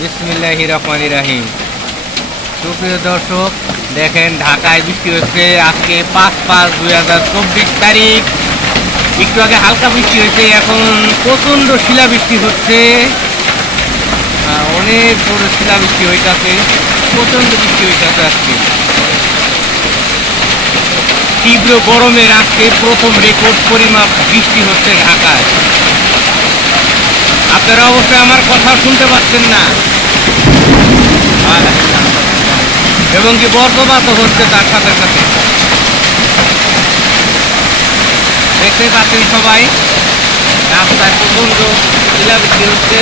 বিসমিল্লাহ রহমান রাহিম সুপ্রিয় দর্শক, দেখেন ঢাকায় বৃষ্টি হচ্ছে আজকে পাঁচ পাঁচ দুই হাজার চব্বিশ তারিখ। একটু আগে হালকা বৃষ্টি হয়েছে, এখন প্রচণ্ড শিলাবৃষ্টি হচ্ছে। অনেক বড় শিলাবৃষ্টি হইতাছে, প্রচণ্ড বৃষ্টি হইতাছে আজকে। তীব্র গরমের আজকে প্রথম রেকর্ড পরিমাপ বৃষ্টি হচ্ছে ঢাকায়। আপনারা অবশ্যই আমার কথা শুনতে পাচ্ছেন না। এবং কি বর্ধপাত হচ্ছে তার সাথে সাথে। দেখতে পাচ্ছেন সবাই রাস্তায় প্রচণ্ড শিলাবৃষ্টি হচ্ছে।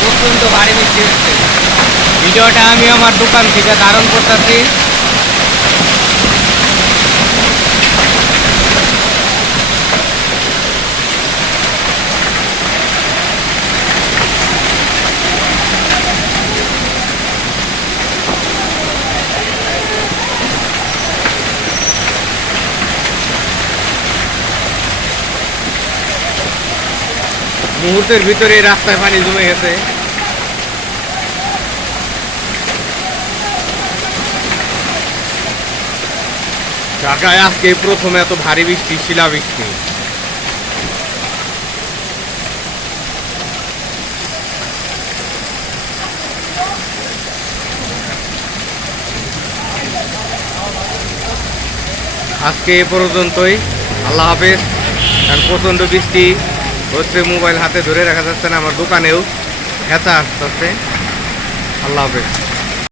প্রচণ্ড ভারী বৃষ্টি হচ্ছে। ভিডিওটা আমি আমার দোকান থেকে ধারণ করতেছি। মুহূর্তের ভিতরে রাস্তায় পানি জমে গেছে। ঢাকায় আজকে প্রথম এত ভারী বৃষ্টি শিলাবৃষ্টি আজকে এ পর্যন্তই। আল্লাহ হাফেজ। কারণ প্রচণ্ড বৃষ্টি হচ্ছে, মোবাইল হাতে ধরে রাখা যাচ্ছে না, আমার দোকানেও হেঁচা আসতেছে। আল্লাহ হাফেজ।